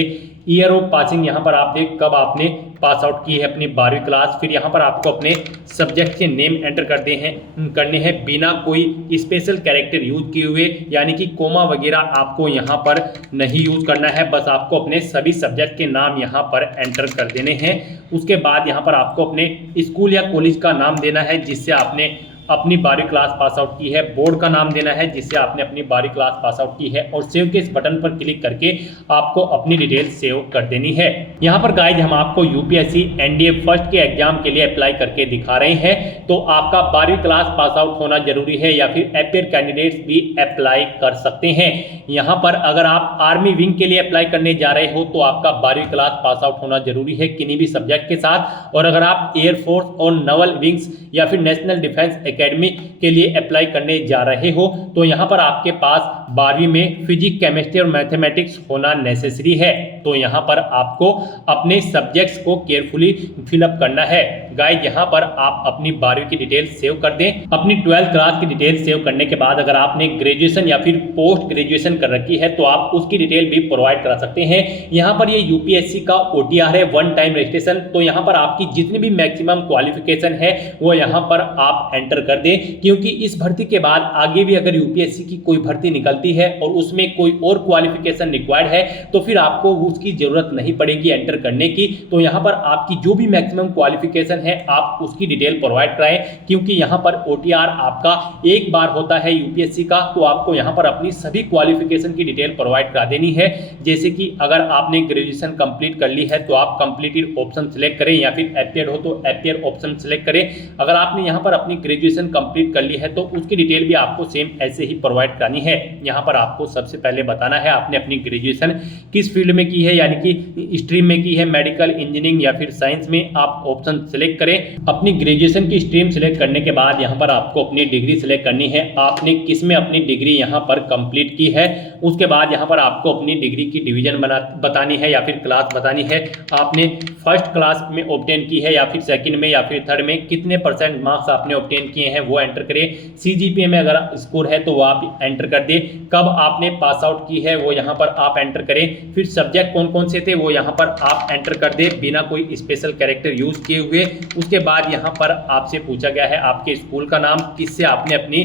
ईयर ऑफ पासिंग यहाँ पर आप देख कब आपने पास आउट की है अपनी 12वीं क्लास। फिर यहाँ पर आपको अपने सब्जेक्ट के नेम एंटर करने हैं बिना कोई स्पेशल कैरेक्टर यूज किए हुए, यानी कि कोमा वगैरह आपको यहाँ पर नहीं यूज करना है। बस आपको अपने सभी सब्जेक्ट के नाम यहाँ पर एंटर कर देने हैं। उसके बाद यहाँ पर आपको अपने स्कूल या कॉलेज का नाम देना है जिससे आपने अपनी 12वीं क्लास पास आउट की है, बोर्ड का नाम देना है जिससे आपने अपनी 12वीं क्लास पास आउट की है और सेव के इस बटन पर क्लिक करके आपको अपनी डिटेल सेव कर देनी है। यहाँ पर गाइज हम आपको यूपीएससी एनडीए फर्स्ट के एग्जाम के लिए अप्लाई करके दिखा रहे हैं। तो आपका 12वीं क्लास पास आउट होना जरूरी है या फिर अपियर कैंडिडेट्स भी अप्लाई कर सकते हैं। यहाँ पर अगर आप आर्मी विंग के लिए अप्लाई करने जा रहे हो तो आपका 12वीं क्लास पास आउट होना जरूरी है किन्हीं भी सब्जेक्ट के साथ। और अगर आप एयरफोर्स और नवल विंग्स या फिर नेशनल डिफेंस एकेडमी के लिए अप्लाई करने जा रहे हो तो यहाँ पर आपके पास 12वीं में फिजिक्स, केमिस्ट्री और मैथमेटिक्स होना नेसेसरी है। तो यहाँ पर आपको अपने सब्जेक्ट्स को केयरफुली फिलअप करना है। गाइस यहाँ पर आप अपनी 12वीं की डिटेल सेव कर दें। अपनी 12th क्लास की डिटेल सेव करने के बाद अगर आपने ग्रेजुएशन या फिर पोस्ट ग्रेजुएशन कर रखी है तो आप उसकी डिटेल भी प्रोवाइड करा सकते हैं। यहाँ पर ये यूपीएससी का ओटीआर है, वन टाइम रजिस्ट्रेशन। तो यहाँ पर आपकी जितनी भी मैक्सिमम क्वालिफिकेशन है वो यहाँ पर आप एंटर कर दें, क्योंकि इस भर्ती के बाद आगे भी अगर यूपीएससी की कोई भर्ती निकलती है और उसमें कोई और क्वालिफिकेशन रिक्वायर्ड है तो फिर आपको उसकी जरूरत नहीं पड़ेगी एंटर करने की। तो यहाँ पर आपकी जो भी मैक्सिमम क्वालिफिकेशन है आप उसकी डिटेल प्रोवाइड कराएं, क्योंकि यहाँ पर ओटीआर आपका एक बार होता है यूपीएससी का। तो आपको यहाँ पर अपनी सभी क्वालिफिकेशन की डिटेल प्रोवाइड करा देनी है। जैसे कि अगर आपने ग्रेजुएशन कंप्लीट कर ली है तो आप कंप्लीटेड ऑप्शन सेलेक्ट करें या फिर अपियर हो तो अपियर ऑप्शन सेलेक्ट करें। अगर आपने यहाँ पर अपनी ग्रेजुएशन कंप्लीट कर ली है तो उसकी डिटेल भी आपको सेम ऐसे ही प्रोवाइड करानी है। यहाँ पर आपको सबसे पहले बताना है आपने अपनी ग्रेजुएशन किस फील्ड में की है, यानी कि स्ट्रीम में की है, मेडिकल, इंजीनियरिंग या फिर साइंस में। आप ऑप्शन सेलेक्ट करें। अपनी ग्रेजुएशन की स्ट्रीम सेलेक्ट करने के बाद यहाँ पर आपको अपनी डिग्री सेलेक्ट करनी है, आपने किस में अपनी डिग्री यहाँ पर कंप्लीट की है। उसके बाद यहाँ पर आपको अपनी डिग्री की डिवीजन बतानी है या फिर क्लास बतानी है। आपने फर्स्ट क्लास में ऑब्टेन की है या फिर सेकंड में या फिर थर्ड में, कितने % मार्क्स आपने ऑब्टेन किए किए हैं वो एंटर करें, CGPA में अगर स्कोर है तो वो आप एंटर कर दें, कब आपने पास आउट की है वो यहाँ पर आप एंटर करें, फिर सब्जेक्ट कौन कौन से थे वो यहाँ पर आप एंटर कर दें बिना कोई स्पेशल कैरेक्टर यूज किए हुए। उसके बाद यहाँ पर आपसे पूछा गया है आपके स्कूल का नाम, किससे आपने अपनी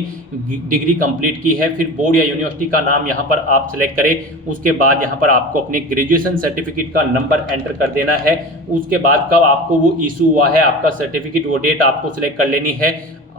डिग्री कंप्लीट की है, फिर बोर्ड या यूनिवर्सिटी का नाम यहाँ पर आप सिलेक्ट करें। उसके बाद यहाँ पर आपको अपने ग्रेजुएशन सर्टिफिकेट का नंबर एंटर कर देना है। उसके बाद कब आपको वो इशू हुआ है आपका सर्टिफिकेट, वो डेट आपको सिलेक्ट कर लेनी है।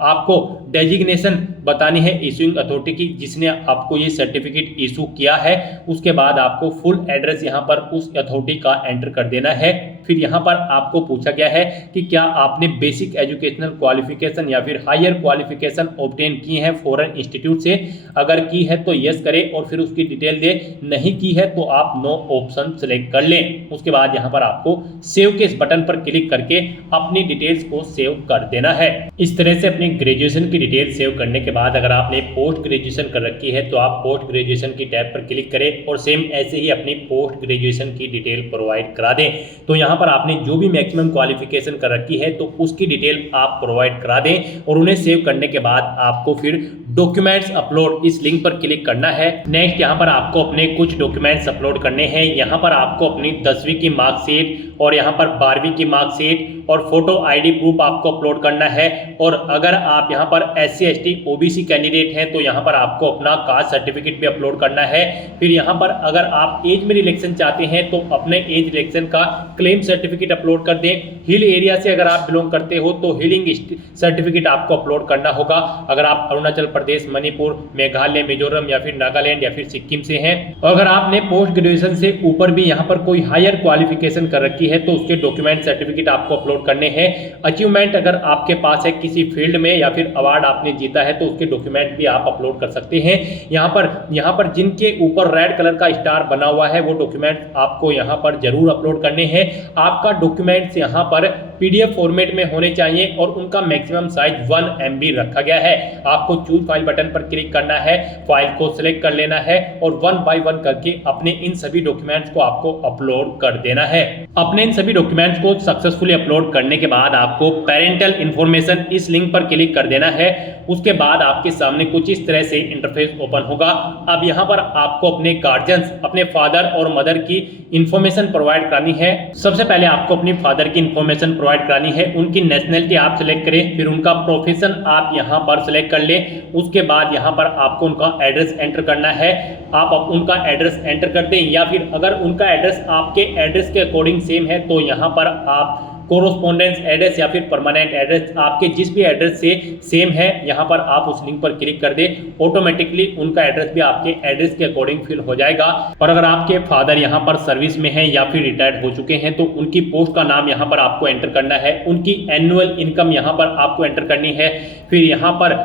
आपको डेजिग्नेशन बतानी है इशूइंग अथॉरिटी की जिसने आपको ये सर्टिफिकेट इशू किया है। उसके बाद आपको फुल एड्रेस यहाँ पर उस अथॉरिटी का एंटर कर देना है। फिर यहाँ पर आपको पूछा गया है कि क्या आपने बेसिक एजुकेशनल क्वालिफिकेशन या फिर हायर क्वालिफिकेशन ऑब्टेन की है फॉरेन इंस्टीट्यूट से, अगर की है तो यस करें और फिर उसकी डिटेल दे, नहीं की है तो आप नो ऑप्शन सेलेक्ट कर लें। उसके बाद यहाँ पर आपको सेव के इस बटन पर क्लिक करके अपनी डिटेल्स को सेव कर देना है। इस तरह से अपनी ग्रेजुएशन की डिटेल सेव करने के बाद अगर आपने पोस्ट ग्रेजुएशन कर रखी है तो आप पोस्ट ग्रेजुएशन की टैब पर क्लिक करें और सेम ऐसे ही अपनी पोस्ट ग्रेजुएशन की डिटेल प्रोवाइड करा दें। तो यहाँ पर आपने जो भी मैक्सिमम क्वालिफिकेशन कर रखी है तो उसकी डिटेल आप प्रोवाइड करा दें और उन्हें सेव करने के बाद आपको फिर डॉक्यूमेंट्स अपलोड इस लिंक पर क्लिक करना है। नेक्स्ट यहाँ पर आपको अपने कुछ डॉक्यूमेंट्स अपलोड करने हैं। यहाँ पर आपको अपनी 10वीं की मार्कशीट और यहाँ पर 12वीं की मार्कशीट और फोटो आईडी प्रूफ आपको अपलोड करना है। और अगर आप यहाँ पर SC ST OBC कैंडिडेट हैं तो यहाँ पर आपको अपना कास्ट सर्टिफिकेट भी अपलोड करना है। फिर यहाँ पर अगर आप एज में रिलेक्शन चाहते हैं तो अपने एज रिलेक्शन का क्लेम सर्टिफिकेट अपलोड कर दें। हिल एरिया से अगर आप बिलोंग करते हो तो हिलिंग सर्टिफिकेट आपको अपलोड करना होगा। अगर आप अरुणाचल प्रदेश, मणिपुर, मेघालय, मिजोरम या फिर नागालैंड या फिर सिक्किम से हैं और अगर आपने पोस्ट ग्रेजुएशन से ऊपर भी यहाँ पर कोई हायर क्वालिफिकेशन कर रखी है तो उसके डॉक्यूमेंट सर्टिफिकेट आपको अपलोड करने हैं। अचीवमेंट अगर आपके पास है किसी फील्ड में या फिर अवार्ड आपने जीता है तो उसके डॉक्यूमेंट भी आप अपलोड कर सकते हैं। यहाँ पर जिनके ऊपर रेड कलर का स्टार बना हुआ है वो डॉक्यूमेंट आपको यहाँ पर जरूर अपलोड करने हैं। आपका डॉक्यूमेंट्स यहाँ पर PDF फॉर्मेट में होने चाहिए और उनका मैक्सिमम साइज 1 MB रखा गया है। आपको चूज फाइल बटन पर क्लिक करना है, फाइल को सिलेक्ट कर लेना है और 1 बाय 1 करके अपने इन सभी डॉक्यूमेंट्स को आपको अपलोड कर देना है। अपने इन सभी डॉक्यूमेंट्स को सक्सेसफुली अपलोड करने के बाद आपको पेरेंटल इंफॉर्मेशन इस लिंक पर क्लिक कर देना है। उसके बाद आपके सामने कुछ इस तरह से इंटरफेस ओपन होगा। अब यहाँ पर आपको अपने गार्जियंस, अपने फादर और मदर की इंफॉर्मेशन प्रोवाइड करानी है। सबसे पहले आपको अपनी फादर की इंफॉर्मेशन प्रोवाइड करानी है। उनकी नेशनलिटी आप सिलेक्ट करें, फिर उनका प्रोफेशन आप यहाँ पर सिलेक्ट कर लें। उसके बाद यहाँ पर आपको उनका एड्रेस एंटर करना है। आप उनका एड्रेस एंटर कर दें या फिर अगर उनका एड्रेस आपके एड्रेस के अकॉर्डिंग सेम है तो यहाँ पर आप कोरोस्पोंडेंस एड्रेस या फिर परमानेंट एड्रेस आपके जिस भी एड्रेस से सेम है यहाँ पर आप उस लिंक पर क्लिक कर दें। ऑटोमेटिकली उनका एड्रेस भी आपके एड्रेस के अकॉर्डिंग फिल हो जाएगा। और अगर आपके फादर यहाँ पर सर्विस में हैं या फिर रिटायर्ड हो चुके हैं तो उनकी पोस्ट का नाम यहाँ पर आपको एंटर करना है। उनकी एनुअल इनकम यहाँ पर आपको एंटर करनी है। फिर यहाँ पर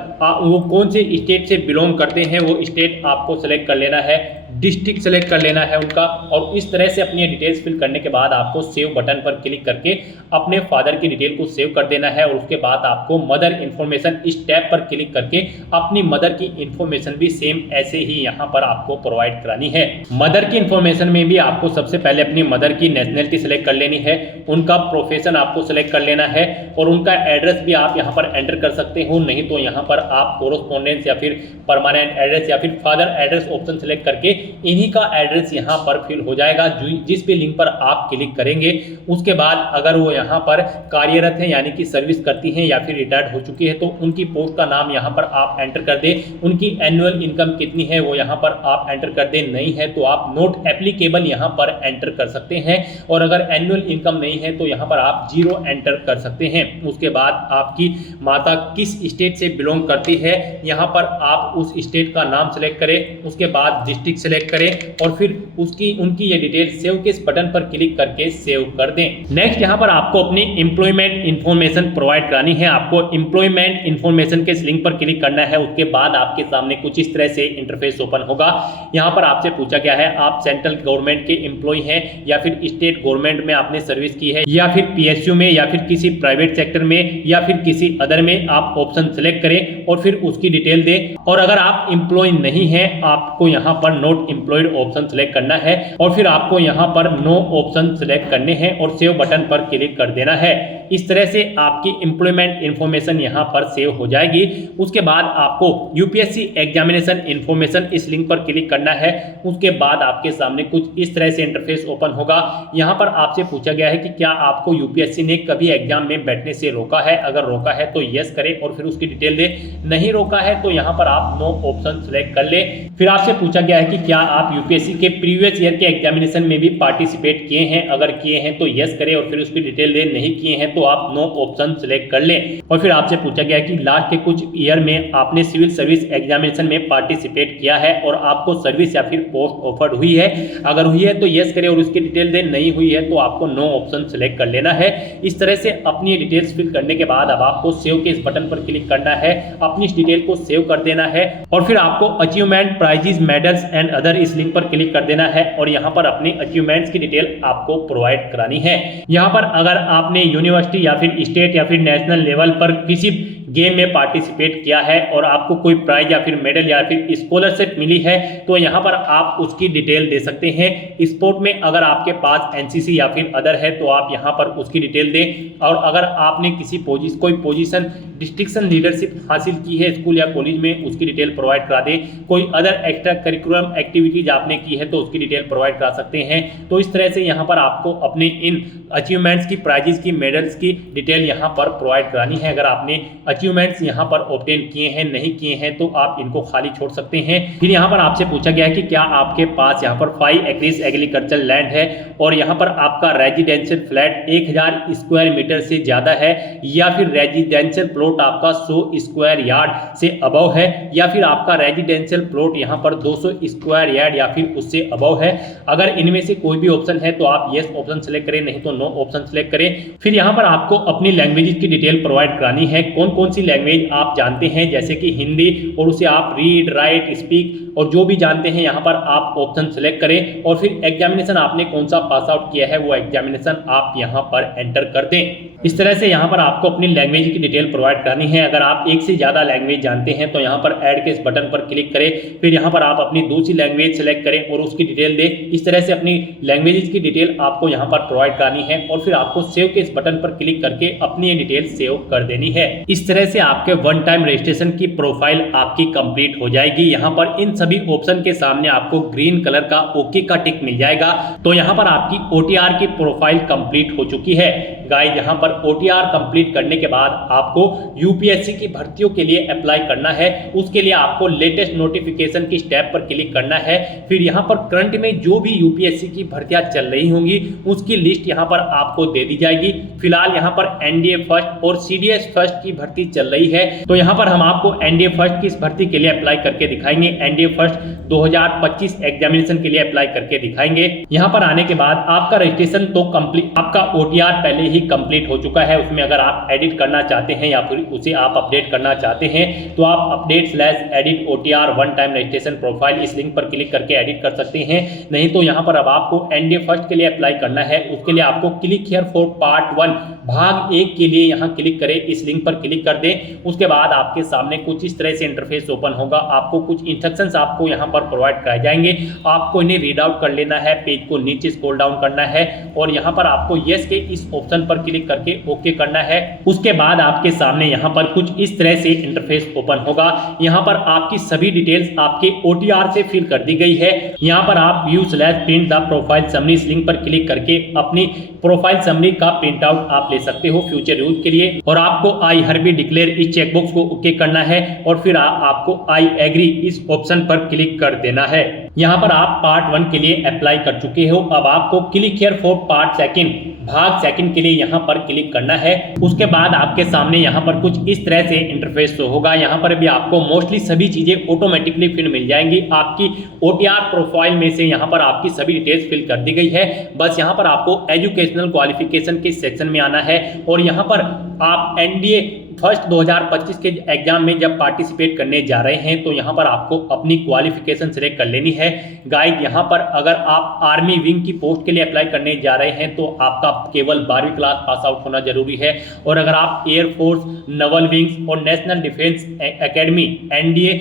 वो कौन से स्टेट से बिलोंग करते हैं वो स्टेट आपको सेलेक्ट कर लेना है, डिस्ट्रिक्ट सेलेक्ट कर लेना है उनका। और इस तरह से अपनी डिटेल्स फिल करने के बाद आपको सेव बटन पर क्लिक करके अपने फादर की डिटेल को सेव कर देना है। और उसके बाद आपको मदर इन्फॉर्मेशन इस टैब पर क्लिक करके अपनी मदर की इन्फॉर्मेशन भी सेम ऐसे ही यहाँ पर आपको प्रोवाइड करानी है। मदर की इन्फॉर्मेशन में भी आपको सबसे पहले अपनी मदर की नेशनलिटी सेलेक्ट कर लेनी है, उनका प्रोफेशन आपको सेलेक्ट कर लेना है और उनका एड्रेस भी आप यहाँ पर एंटर कर सकते हो। नहीं तो यहाँ पर आप कोरोस्पोंडेंस या फिर परमानेंट एड्रेस या फिर फादर एड्रेस ऑप्शन सेलेक्ट करके इन्हीं का एड्रेस यहाँ पर फिल हो जाएगा जिस भी लिंक पर आप क्लिक करेंगे। उसके बाद अगर वो यहाँ पर कार्यरत है यानी कि सर्विस करती हैं या फिर रिटायर्ड हो चुकी है तो उनकी पोस्ट का नाम यहाँ पर आप एंटर कर दें। उनकी एनुअल इनकम कितनी है वो यहाँ पर आप एंटर कर दें। नहीं है तो आप नोट एप्लीकेबल यहाँ पर एंटर कर सकते हैं और अगर एनुअल इनकम नहीं है तो यहाँ पर आप 0 एंटर कर सकते हैं। उसके बाद आपकी माता किस स्टेट से बिलोंग करती है यहाँ पर आप उस स्टेट का नाम सेलेक्ट करें। उसके बाद डिस्ट्रिक्ट सेलेक्ट करें और फिर उनकी ये डिटेल सेव के इस बटन पर क्लिक करके सेव कर दें। नेक्स्ट यहाँ पर आपको अपनी एम्प्लॉयमेंट इन्फॉर्मेशन प्रोवाइड करानी है। आपको एम्प्लॉयमेंट इन्फॉर्मेशन के इस लिंक पर क्लिक करना है। उसके बाद आपके सामने कुछ इस तरह से इंटरफेस ओपन होगा। यहाँ पर आपसे पूछा गया है आप सेंट्रल गवर्नमेंट के एम्प्लॉय हैं या फिर स्टेट गवर्नमेंट में आपने सर्विस की है या फिर PSU में या फिर किसी प्राइवेट सेक्टर में या फिर किसी अदर में। आप ऑप्शन सेलेक्ट करें और फिर उसकी डिटेल दें। और अगर आप एम्प्लॉय नहीं है आपको यहाँ पर नॉट एम्प्लॉयड ऑप्शन सेलेक्ट करना है और फिर आपको यहाँ पर नो ऑप्शन सेलेक्ट करने हैं और सेव बटन पर क्लिक कर देना है। इस तरह से आपकी एम्प्लॉयमेंट इंफॉर्मेशन यहाँ पर सेव हो जाएगी। उसके बाद आपको यूपीएससी एग्जामिनेशन इंफॉर्मेशन इस लिंक पर क्लिक करना है। उसके बाद आपके सामने कुछ इस तरह से इंटरफेस ओपन होगा। यहाँ पर आपसे पूछा गया है कि क्या आपको यूपीएससी ने कभी एग्जाम में बैठने से रोका है, अगर रोका है तो यस करें और फिर उसकी डिटेल दे, नहीं रोका है तो यहाँ पर आप नो ऑप्शन सेलेक्ट कर ले। फिर आपसे पूछा गया है कि क्या आप यूपीएससी के प्रीवियस ईयर के एग्जामिनेशन में भी पार्टिसिपेट किए हैं, अगर किए हैं तो यस करें और फिर उसकी डिटेल दे, नहीं किए हैं तो आप नो ऑप्शन सेलेक्ट कर ले। और फिर आपसे पूछा गया है कि लास्ट के कुछ ईयर में आपने सिविल सर्विस एग्जामिनेशन में पार्टिसिपेट किया है और आपको सर्विस या फिर पोस्ट ऑफर्ड हुई है, अगर हुई है तो यस करें और उसकी डिटेल दे, नहीं हुई है तो आपको नो ऑप्शन सेलेक्ट कर लेना है। इस तरह से अपनी डिटेल्स फिल करने के बाद अब आपको सेव के इस बटन पर क्लिक करना है, अपनी इस डिटेल को सेव कर देना है और फिर आपको achievement, prizes, medals and other इस लिंक पर क्लिक कर देना है और यहाँ पर अपनी अचीवमेंट्स की डिटेल आपको प्रोवाइड करानी है। यहाँ पर अगर आपने यूनिवर्सिटी या फिर स्टेट या फिर नेशनल लेवल पर किसी गेम में पार्टिसिपेट किया है और आपको कोई प्राइज या फिर मेडल या फिर स्कॉलरशिप मिली है तो यहाँ पर आप उसकी डिटेल दे सकते हैं। स्पोर्ट में अगर आपके पास एनसीसी या फिर अदर है तो आप यहाँ पर उसकी डिटेल दें और अगर आपने किसी कोई पोजीशन डिस्ट्रिक्शन लीडरशिप हासिल की है स्कूल या कॉलेज में, उसकी डिटेल प्रोवाइड करा दें। कोई अदर एक्स्ट्रा करिकुलम एक्टिविटीज आपने की है तो उसकी डिटेल प्रोवाइड करा सकते हैं। तो इस तरह से यहाँ पर आपको अपने इन अचीवमेंट्स की, प्राइजेस की, मेडल्स की डिटेल यहाँ पर प्रोवाइड करानी है। अगर आपने अचीवमेंट्स यहाँ पर ऑब्टेन किए हैं, नहीं किए हैं तो आप इनको खाली छोड़ सकते हैं। फिर यहाँ पर आपसे पूछा गया है कि क्या आपके पास यहाँ पर 5 एकड़्स एग्रीकल्चर लैंड है और यहाँ पर आपका रेजिडेंशियल फ्लैट 1000 स्क्वायर मीटर से ज्यादा है या फिर रेजिडेंशियल प्लॉट आपका 100 स्क्वायर यार्ड से अबव है या फिर आपका रेजिडेंशियल प्लॉट यहाँ पर 200 स्क्वायर यार्ड या फिर उससे अबव है। अगर इनमें से कोई भी ऑप्शन है तो आप यस ऑप्शन सेलेक्ट करें, नहीं तो नो ऑप्शन सेलेक्ट करें। फिर यहाँ पर आपको अपनी लैंग्वेज की डिटेल प्रोवाइड करानी है। कौन कौन सी लैंग्वेज आप जानते हैं, जैसे कि हिंदी, और उसे आप रीड, राइट, स्पीक और जो भी जानते हैं यहाँ पर आप ऑप्शन सेलेक्ट करें और फिर एग्जामिनेशन आपने कौन सा पास आउट किया है वो एग्जामिनेशन आप यहाँ पर एंटर कर दें। इस तरह से यहाँ पर आपको अपनी लैंग्वेज की डिटेल प्रोवाइड करानी है। अगर आप एक से ज़्यादा लैंग्वेज जानते हैं तो यहाँ पर ऐड के इस बटन पर क्लिक करें, फिर यहाँ पर आप अपनी दूसरी लैंग्वेज सेलेक्ट करें और उसकी डिटेल दें। इस तरह से अपनी लैंग्वेज की डिटेल आपको यहाँ पर प्रोवाइड करानी है और फिर आपको सेव के इस बटन पर क्लिक करके अपनी डिटेल सेव कर देनी है। इस तरह से आपके वन टाइम रजिस्ट्रेशन की प्रोफाइल आपकी कंप्लीट हो जाएगी। यहाँ पर इन सभी ऑप्शन के सामने आपको ग्रीन कलर का ओके का टिक मिल जाएगा। तो यहाँ पर आपकी ओटीआर की प्रोफाइल कंप्लीट हो चुकी है। गाइस, यहाँ पर ओटीआर कंप्लीट करने के बाद आपको यूपीएससी की भर्तियों के लिए अप्लाई करना है। उसके लिए आपको लेटेस्ट नोटिफिकेशन की स्टेप पर क्लिक करना है। फिर यहाँ पर करंट में जो भी यूपीएससी की भर्तियां चल रही होंगी उसकी लिस्ट यहाँ पर आपको दे दी जाएगी। फिलहाल यहाँ पर एनडीए फर्स्ट और सीडीएस फर्स्ट की भर्ती चल रही है, तो यहाँ पर हम आपको एनडीए फर्स्ट की इस भर्ती के लिए अप्लाई करके दिखाएंगे। एनडीए फर्स्ट 2025 एग्जामिनेशन के लिए अप्लाई करके दिखाएंगे। यहाँ पर आने के बाद आपका रजिस्ट्रेशन तो कंप्लीट, आपका ओटीआर पहले ही कंप्लीट हो चुका है। उसमें अगर आप एडिट करना चाहते हैं या फिर उसे आप अपडेट करना चाहते हैं तो आप update edit OTR one time registration profile इस लिंक पर क्लिक करके एडिट कर सकते हैं। नहीं तो यहाँ पर अब आपको एनडीए फर्स्ट के लिए अप्लाई करना है। उसके लिए आपको क्लिक हियर फॉर पार्ट 1 भाग 1 के लिए यहाँ क्लिक करें, इस लिंक पर क्लिक कर दें। उसके बाद आपके सामने कुछ इस तरह से इंटरफेस ओपन होगा। आपको कुछ इंस्ट्रक्शंस आपको यहाँ पर प्रोवाइड कराए जाएंगे। आपको इन्हें रीड आउट कर लेना है, पेज को नीचे स्क्रॉल डाउन करना है और यहाँ पर आपको यस के इस ऑप्शन पर क्लिक करके ओके करना है। उसके बाद आपके सामने यहाँ पर कुछ इस तरह से इंटरफेस ओपन होगा। यहाँ पर आपकी सभी डिटेल्स आपके ओटीआर से फिल कर दी गई है। यहाँ पर आप व्यू/प्रिंट द प्रोफाइल समरी इस लिंक पर क्लिक करके अपनी प्रोफाइल समरी का प्रिंट आउट आप ले सकते हो फ्यूचर यूज के लिए। और आपको आई हरबी डिक्लेयर इस चेकबॉक्स को ओके करना है और फिर आपको आई एग्री इस ऑप्शन पर क्लिक कर देना है। यहाँ पर आप पार्ट 1 के लिए अप्लाई कर चुके हो। अब आपको क्लिक हियर फॉर पार्ट 2 भाग 2 के लिए यहाँ पर क्लिक करना है। उसके बाद आपके सामने यहाँ पर कुछ इस तरह से इंटरफेस होगा। यहाँ पर भी आपको मोस्टली सभी चीजें ऑटोमेटिकली फिल मिल जाएंगी। आपकी ओटीआर प्रोफाइल में से यहाँ पर आपकी सभी डिटेल्स फिल कर दी गई है। बस यहाँ पर आपको एजुकेशनल क्वालिफिकेशन के सेक्शन में आना है और यहाँ पर आप एनडीए फर्स्ट 2025 के एग्जाम में जब पार्टिसिपेट करने जा रहे हैं तो यहाँ पर आपको अपनी क्वालिफिकेशन सिलेक्ट कर लेनी है। गाइड यहाँ पर अगर आप आर्मी विंग की पोस्ट के लिए अप्लाई करने जा रहे हैं तो आपका केवल 12वीं क्लास पास आउट होना जरूरी है। और अगर आप एयरफोर्स, नवल विंग्स और national defence academy NDA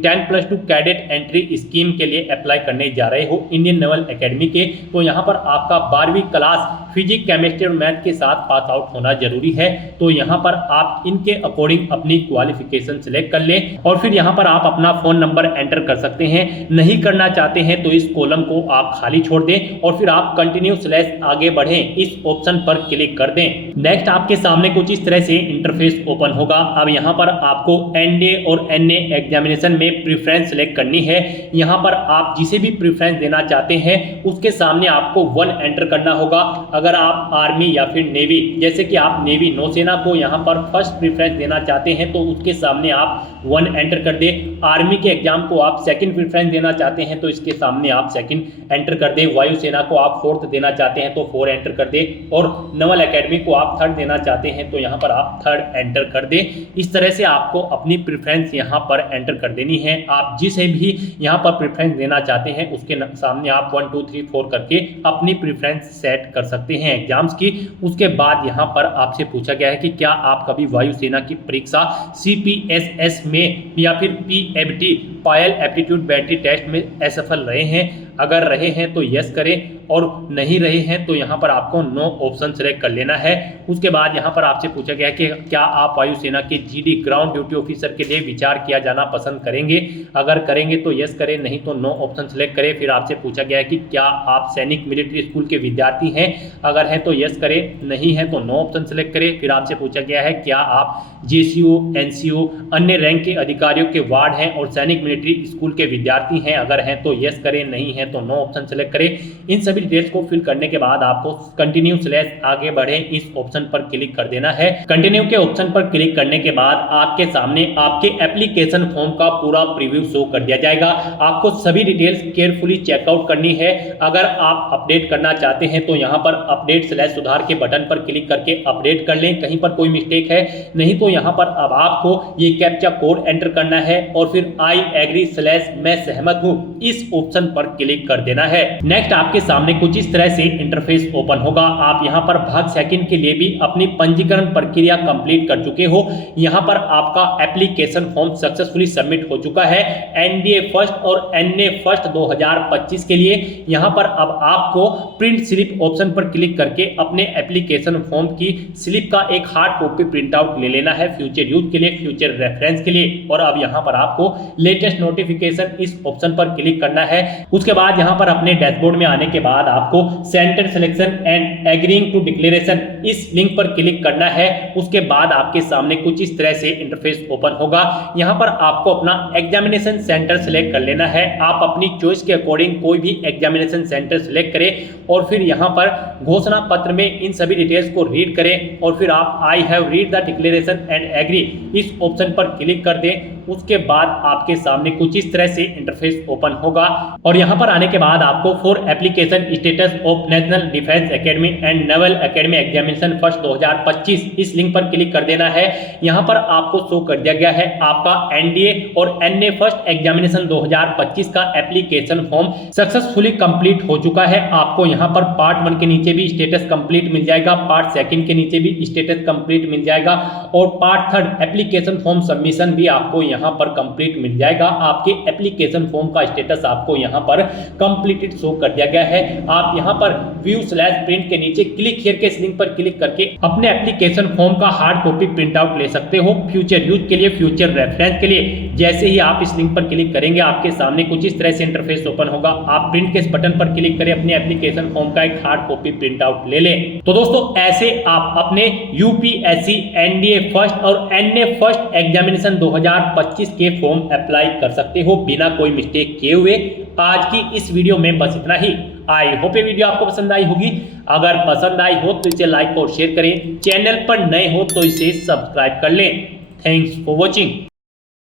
10+2 cadet entry scheme के लिए अप्लाई करने जा रहे हो इंडियन नेवल एकेडमी के, तो यहाँ पर आपका 12वीं क्लास फिजिक्स, केमिस्ट्री और मैथ के साथ पास आउट होना जरूरी है। तो यहाँ पर आप इनके अकॉर्डिंग अपनी क्वालिफिकेशन सिलेक्ट कर लें और फिर यहाँ पर आप अपना फोन नंबर एंटर कर सकते हैं। नहीं करना चाहते हैं तो इस कॉलम को आप खाली छोड़ दें और फिर आप कंटिन्यू / आगे बढ़ें इस ऑप्शन पर क्लिक कर दें। नेक्स्ट आपके सामने कुछ इस तरह से इंटरफेस ओपन होगा। अब यहाँ पर आपको NDA और NA एग्जामिनेशन में प्रेफरेंस सिलेक्ट करनी है। यहाँ पर आप जिसे भी प्रेफरेंस देना चाहते हैं उसके सामने आपको 1 एंटर करना होगा। अगर आप आर्मी या फिर नेवी, जैसे कि आप नेवी नौसेना को यहाँ पर फर्स्ट प्रेफरेंस देना चाहते हैं तो उसके सामने आप 1 एंटर कर दें। आर्मी के एग्जाम को आप सेकंड प्रेफरेंस देना चाहते हैं तो इसके सामने आप सेकंड एंटर कर दें। वायुसेना को आप 4th देना चाहते हैं तो 4 एंटर कर दें और नवल एकेडमी को आप 3rd देना चाहते हैं तो यहाँ पर आप 3rd एंटर कर दें। इस तरह से आपको अपनी प्रेफरेंस यहाँ पर एंटर कर देनी है। आप जिसे भी यहाँ पर प्रेफरेंस देना चाहते हैं उसके सामने आप 1 2 3 4 करके अपनी प्रेफरेंस सेट कर सकते हैं एग्जाम्स की। उसके बाद यहाँ पर आपसे पूछा गया है कि क्या आप कभी वायुसेना की परीक्षा CPSS में या फिर PFT पायल एप्टीट्यूड बैटरी टेस्ट में असफल रहे हैं। अगर रहे हैं तो यस करें और नहीं रहे हैं तो यहाँ पर आपको नो ऑप्शन सेलेक्ट कर लेना है। उसके बाद यहाँ पर आपसे पूछा गया है कि क्या आप वायुसेना के GD ग्राउंड ड्यूटी ऑफिसर के लिए विचार किया जाना पसंद करेंगे। अगर करेंगे तो यस करें, नहीं तो नो ऑप्शन सेलेक्ट करें। फिर आपसे पूछा गया है कि क्या आप सैनिक मिलिट्री स्कूल के विद्यार्थी हैं। अगर हैं तो यस करें, नहीं है तो नो ऑप्शन सेलेक्ट करें। फिर आपसे पूछा गया है क्या आप JCO, NCO अन्य रैंक के अधिकारियों के वार्ड हैं और सैनिक मिलिट्री स्कूल के विद्यार्थी हैं। अगर हैं तो यस करें, नहीं है तो नो ऑप्शन सेलेक्ट करें। इन सभी डिटेल्स को फिल करने के बाद आपको कंटिन्यू / आगे बढ़े इस ऑप्शन पर क्लिक कर देना है। कंटिन्यू के ऑप्शन पर क्लिक करने के बाद आपके सामने आपके एप्लीकेशन फॉर्म का पूरा प्रीव्यू शो कर दिया जाएगा। आपको सभी डिटेल्स केयरफुली चेकआउट करनी है। अगर आप अपडेट करना चाहते हैं तो यहाँ पर अपडेट / सुधार के बटन पर क्लिक करके अपडेट कर लें, कहीं पर कोई मिस्टेक है। नहीं तो यहाँ पर अब आपको ये कैप्चा कोड एंटर करना है और फिर आई एग्री / मैं सहमत हूँ इस ऑप्शन पर क्लिक कर देना है। नेक्स्ट आपके सामने कुछ इस तरह से इंटरफेस ओपन होगा। आप यहाँ पर भाग सेकंड के लिए भी अपनी पंजीकरण प्रक्रिया कंप्लीट कर चुके हो। यहाँ पर आपका एप्लीकेशन फॉर्म सक्सेसफुली सबमिट हो चुका है NDA फर्स्ट और NA फर्स्ट 2025 के लिए। यहाँ पर अब आपको प्रिंट स्लिप ऑप्शन पर क्लिक करके अपने एप्लीकेशन फॉर्म की स्लिप का एक हार्ड कॉपी प्रिंट आउट ले लेना है फ्यूचर यूज के लिए, फ्यूचर रेफरेंस के लिए। और अब यहाँ पर आपको लेटेस्ट नोटिफिकेशन इस ऑप्शन पर क्लिक करना है। उसके बाद यहाँ पर अपने डैशबोर्ड में आने के बाद आपको centre selection and agreeing to declaration इस लिंक पर क्लिक करना है। उसके बाद आपके सामने कुछ इस तरह से इंटरफेस ओपन होगा। यहाँ पर आपको अपना एग्जामिनेशन सेंटर सिलेक्ट कर लेना है। आप अपनी चॉइस के अकॉर्डिंग कोई भी एग्जामिनेशन सेंटर सिलेक्ट करें और फिर यहाँ पर घोषणा पत्र में इन सभी डिटेल्स को रीड करें और फिर आप I have read the declaration and agree इस ऑप्शन पर क्लिक कर दें। उसके बाद आपके सामने कुछ इस तरह से इंटरफेस ओपन होगा और यहाँ पर आने के बाद आपको for application status of national defence academy and naval academy examination first 2025 इस लिंक पर क्लिक कर देना है। यहाँ पर आपको शो कर दिया गया है आपका NDA और NA फर्स्ट एग्जामिनेशन 2025 का एप्लीकेशन फॉर्म सक्सेसफुली कंप्लीट हो चुका है। आपको यहाँ पर पार्ट 1 के नीचे भी स्टेटस कंप्लीट मिल जाएगा, पार्ट 2 के नीचे भी स्टेटस कंप्लीट मिल जाएगा और पार्ट 3 एप्लीकेशन फॉर्म सबमिशन भी आपको यहाँ पर कंप्लीट मिल जाएगा। आपके एप्लीकेशन फॉर्म का स्टेटस आपको यहाँ पर कंप्लीटेड शो कर दिया गया है। आप यहाँ पर व्यू / प्रिंट के नीचे क्लिक हियर के लिंक पर क्लिक करके अपने एप्लीकेशन फॉर्म का हार्ड कॉपी प्रिंट आउट ले सकते हो फ्यूचर यूज के लिए, फ्यूचर रेफरेंस के लिए। जैसे ही आप इस लिंक पर क्लिक करेंगे आपके सामने कुछ इस तरह से इंटरफेस ओपन होगा। आप प्रिंट के इस बटन पर क्लिक करें, अपने एप्लीकेशन फॉर्म का एक हार्ड कॉपी प्रिंट आउट ले लें। तो दोस्तों ऐसे आप अपने UPSC NDA फर्स्ट और NA फर्स्ट एग्जामिनेशन 2025 के फॉर्म अप्लाई कर सकते हो बिना कोई मिस्टेक किए हुए। आज की इस वीडियो में बस इतना ही। आई होप ये वीडियो आपको पसंद आई होगी। अगर पसंद आई हो तो इसे लाइक और शेयर करें। चैनल पर नए हो तो इसे सब्सक्राइब कर लें। Thanks for watching.